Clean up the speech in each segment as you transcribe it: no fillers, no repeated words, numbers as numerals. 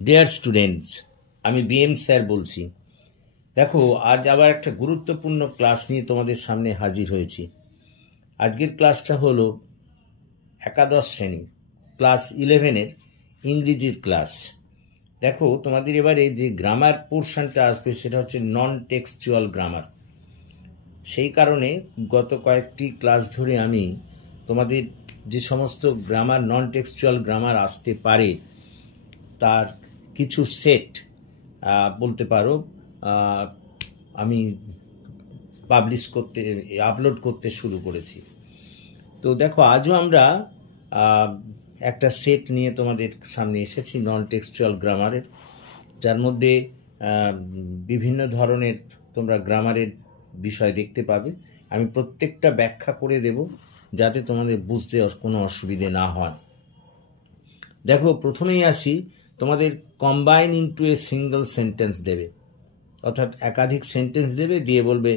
Dear students, আমি BM sir বলছি। দেখো, আজ আবার একটা গুরুত্বপূর্ণ ক্লাস নিয়ে তোমাদের সামনে হাজির হয়েছি। আজকের ক্লাসটা হলো একাদশ শ্রেণী ক্লাস 11-এর ইংরেজির ক্লাস। দেখো, তোমাদের এবারে যে গ্রামার পোর্শনটা আসবে সেটা হচ্ছে নন টেক্সচুয়াল গ্রামার। সেই কারণে গত কয়েকটি ক্লাস ধরে আমি তোমাদের যে সমস্ত গ্রামার নন টেক্সচুয়াল গ্রামার আসতে পারে তার কিছু সেট বলতে পারো আমি আপলোড করতে শুরু করেছি। তো দেখো, আজও আমরা একটা সেট নিয়ে তোমাদের সামনে এসেছি নন টেক্সচুয়াল গ্রামারের, যার মধ্যে বিভিন্ন ধরনের তোমরা গ্রামারের বিষয় দেখতে পাবে। আমি প্রত্যেকটা ব্যাখ্যা করে দেব যাতে তোমাদের বুঝতে কোনো অসুবিধে না হয়। দেখো, প্রথমেই আসি, তোমাদের combine into a single sentence দেবে, অর্থাৎ একাধিক সেন্টেন্স দেবে, দিয়ে বলবে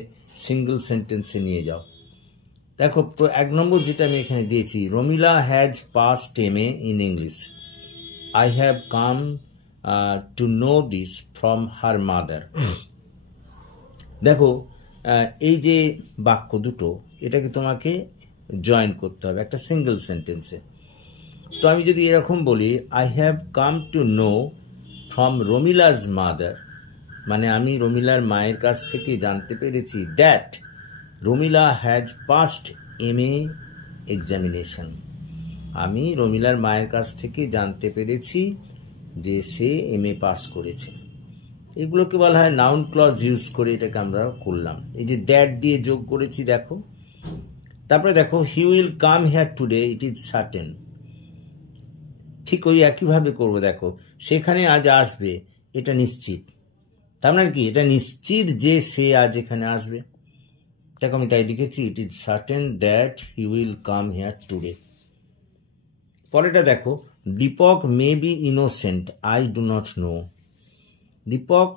সিঙ্গল সেন্টেন্সে নিয়ে যাও। দেখো, 1 নম্বর যেটা আমি এখানে দিয়েছি, Romila has passed MA in English. I have come to know this from her mother. দেখো, এই যে বাক্য দুটো, এটাকে তোমাকে জয়েন করতে হবে একটা সিঙ্গল সেন্টেন্সে। তো আমি যদি এরকম বলি, I have come to know from Romila's mother, মানে আমি রমিলার মায়ের কাছ থেকে জানতে পেরেছি that Romila has passed MA examination. আমি রমিলার মায়ের কাছ থেকে জানতে পেরেছি যে সে MA পাস করেছে। এগুলোকে বলা হয় নাউন ক্লজ ইউজ করে, এটাকে আমরা করলাম। এই যে দ্যাট দিয়ে যোগ করেছি, দেখো। তারপরে দেখো, he will come here today, it is certain. ঠিক ওই একইভাবে করবো। দেখো, সেখানে আজ আসবে, এটা নিশ্চিত। তার মানে কি, এটা নিশ্চিত যে সে আজ এখানে আসবে। দেখো, আমি তাই লিখেছি, it is certain that he will come here today. পরেটা দেখো, Deepak may be innocent, I do not know. Deepak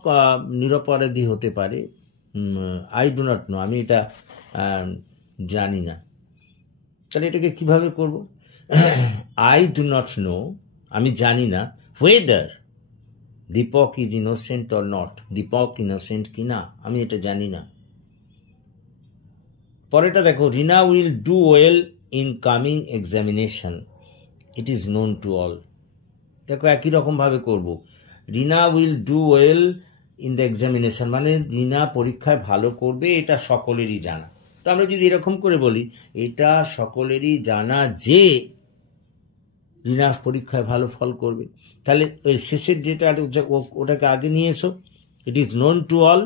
নিরপরাধী হতে পারে, আই ডু নট নো, আমি এটা জানি না। তাহলে এটাকে কিভাবে করব? আই ডু নট নো, আমি জানি না, whether Deepak is innocent or not, Deepak innocent কি না আমি এটা জানি না। পরেটা দেখো, Rina will do well in coming examination, it is known to all. দেখো, একই রকম ভাবে করব। Rina will do well in the examination, মানে রিনা পরীক্ষায় ভালো করবে, এটা সকলেরই জানা। তো আমরা যদি এরকম করে বলি, এটা সকলেরই জানা যে রিনা পরীক্ষায় ভালো ফল করবে, তাহলে ওই শেষের যেটা ওটাকে আগে নিয়ে এসো। It is known to all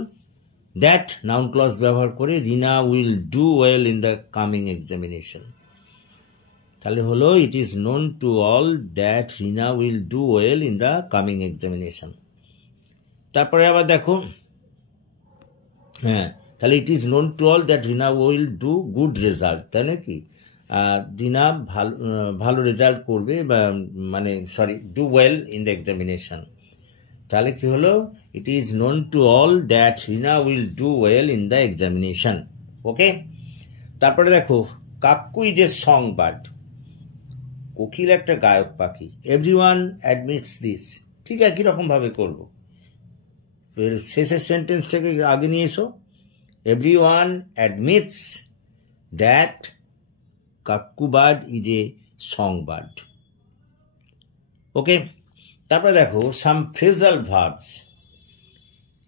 that, noun clause ব্যবহার করে, Rina will do well in the coming examination. তাহলে হলো, it is known to all that Rina will do well in the coming examination. তারপরে আবার দেখো, হ্যাঁ, তাহলে it is known to all that Rina will do good result, তাই নাকি? রিনা ভালো রেজাল্ট করবে, বা মানে sorry, do well in the examination. তাহলে কি হলো, it is known to all that Rina will do well in the examination. Okay. তারপরে দেখো, cuckoo is a song bird, কোকিল একটা গায়ক পাখি। এভরিওয়ান অ্যাডমিটস দিস, ঠিক একই রকম ভাবে করবো। শেষের সেন্টেন্সটাকে আগে নিয়ে এসো, everyone admits that cuckoo bird is a song bird. Okay. তারপরে দেখো, some phrasal verbs,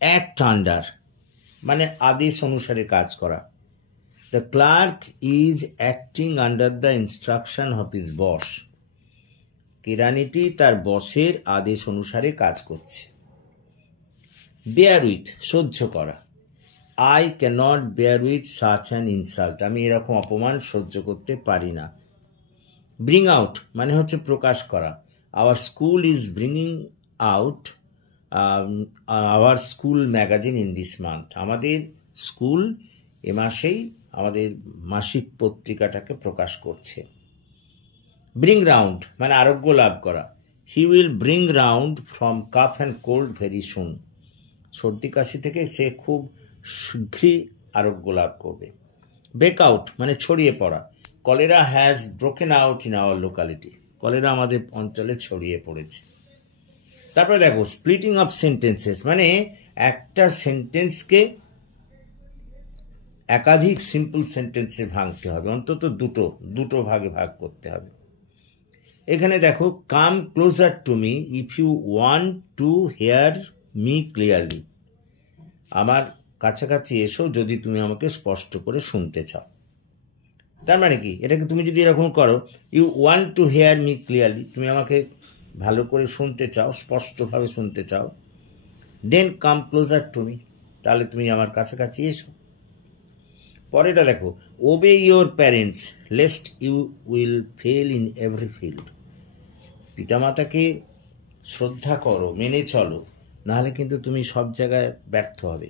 act under, মানে আদেশ অনুসারে কাজ করা। The clerk is acting under the instruction of his boss, কেরানিটি তার বসের আদেশ অনুসারে কাজ করছে। বেয়ার উইথ, সহ্য করা। I cannot bear with such an insult, আমি এরকম অপমান সহ্য করতে পারি না। ব্রিং আউট মানে হচ্ছে প্রকাশ করা। Our school is bringing out our school magazine in this month, আমাদের স্কুল এ মাসেই আমাদের মাসিক পত্রিকাটাকে প্রকাশ করছে। ব্রিং রাউন্ড মানে আরোগ্য লাভ করা। He will bring round from calf and cold very soon, সর্দি কাশি থেকে সে খুব শীঘ্রই আরোগ্য লাভ করবে। ব্রেক আউট মানে ছড়িয়ে পড়া। Cholera has broken out in our locality, cholera আমাদের অঞ্চলে ছড়িয়ে পড়েছে। তারপরে দেখো স্প্লিটিং অফ সেন্টেন্সেস, মানে একটা সেন্টেন্সকে একাধিক সিম্পল সেন্টেন্সে ভাঙতে হবে, অন্তত দুটো ভাগে ভাগ করতে হবে। এখানে দেখো, come closer to me if you want to hear me clearly, আমার কাছাকাছি এসো যদি তুমি আমাকে স্পষ্ট করে শুনতে চাও। তার মানে কি, এটাকে তুমি যদি এরকম করো, you want to hear me clearly, তুমি আমাকে ভালো করে শুনতে চাও, স্পষ্টভাবে শুনতে চাও, then come closer to me, তাহলে তুমি আমার কাছাকাছি এসো। পরেটা দেখো, obey your parents lest you will fail in every field, পিতামাতাকে শ্রদ্ধা করো, মেনে চলো, নাহলে কিন্তু তুমি সব জায়গায় ব্যর্থ হবে।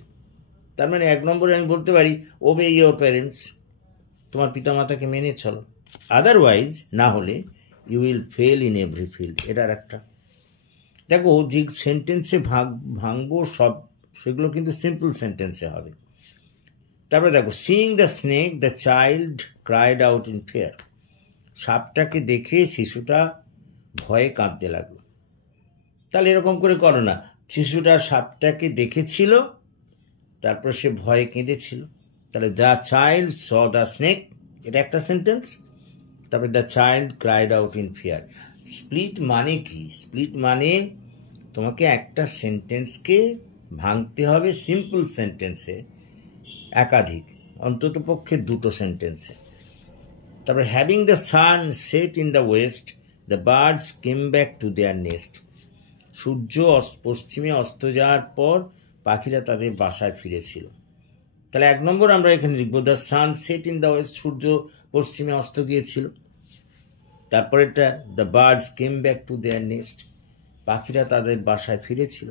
তার মানে 1 নম্বরে আমি বলতে পারি ওবে ইয়োর প্যারেন্টস, তোমার পিতামাতাকে মেনে চলো, আদারওয়াইজ না হলে you will fail in every field, এটার একটা। দেখো যে সেন্টেন্সে ভাঙবো সব, সেগুলো কিন্তু সিম্পল সেন্টেন্সে হবে। তারপরে দেখো, seeing the snake the child cried out in fear, সাপটাকে দেখে শিশুটা ভয়ে কাঁদতে লাগলো। তাহলে এরকম করে করো না, শিশুটা সাপটাকে দেখেছিল, তারপর সে ভয়ে কেঁদেছিল, তাহলে the child saw the snake, এটা একটা সেন্টেন্স। তারপরে the child cried out in fear. Split মানে কি? স্প্লিট মানে তোমাকে একটা সেন্টেন্সকে ভাঙতে হবে সিম্পল সেন্টেন্সে একাধিক, অন্তত পক্ষে 2 সেন্টেন্সে। তারপরে having the sun set in the west the birds came back to their nest, সূর্য পশ্চিমে অস্ত যাওয়ার পর পাখিরা তাদের বাসায় ফিরেছিল। তাহলে 1 নম্বর আমরা এখানে লিখব the sun set in the west, সূর্য পশ্চিমে অস্ত গিয়েছিল। তারপরেটা the birds came back to their nest, পাখিরা তাদের বাসায় ফিরেছিল।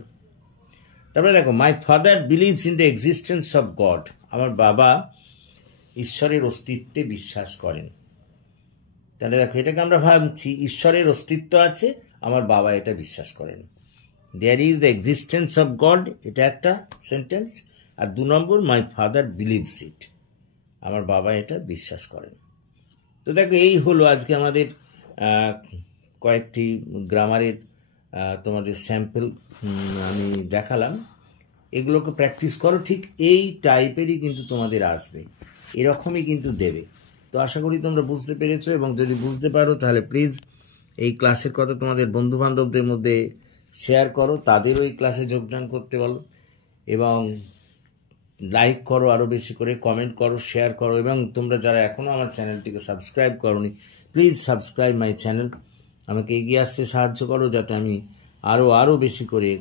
তারপরে দেখো, my father believes in the existence of God, আমার বাবা ঈশ্বরের অস্তিত্বে বিশ্বাস করেন। তাহলে দেখো, এটাকে আমরা ভাবছি ঈশ্বরের অস্তিত্ব আছে, আমার বাবা এটা বিশ্বাস করেন। There is the existence of God, এটা একটা সেন্টেন্স। আর 2 number, my father believes it, আমার বাবা এটা বিশ্বাস করেন। তো দেখো, এই হলো আজকে আমাদের কয়েকটি গ্রামারের তোমাদের স্যাম্পল আমি দেখালাম। এগুলোকে প্র্যাকটিস করো, ঠিক এই টাইপেরই কিন্তু তোমাদের আসবে, এরকমই কিন্তু দেবে। তো আশা করি তোমরা বুঝতে পেরেছো, এবং যদি বুঝতে পারো তাহলে প্লিজ এই ক্লাসের কথা তোমাদের বন্ধুবান্ধবদের মধ্যে শেয়ার করো, তাদেরও এই ক্লাসে যোগদান করতে বলো, এবং লাইক করো, আরও বেশি করে কমেন্ট করো, শেয়ার করো, এবং তোমরা যারা এখনও আমার চ্যানেলটিকে সাবস্ক্রাইব করোনি, প্লিজ সাবস্ক্রাইব মাই চ্যানেল, আমাকে এগিয়ে আসতে সাহায্য করো, যাতে আমি আরও বেশি করে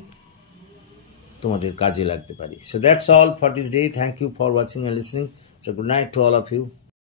তোমাদের কাজে লাগতে পারি। So that's all for this day. Thank you for watching and listening. So good night to all of you.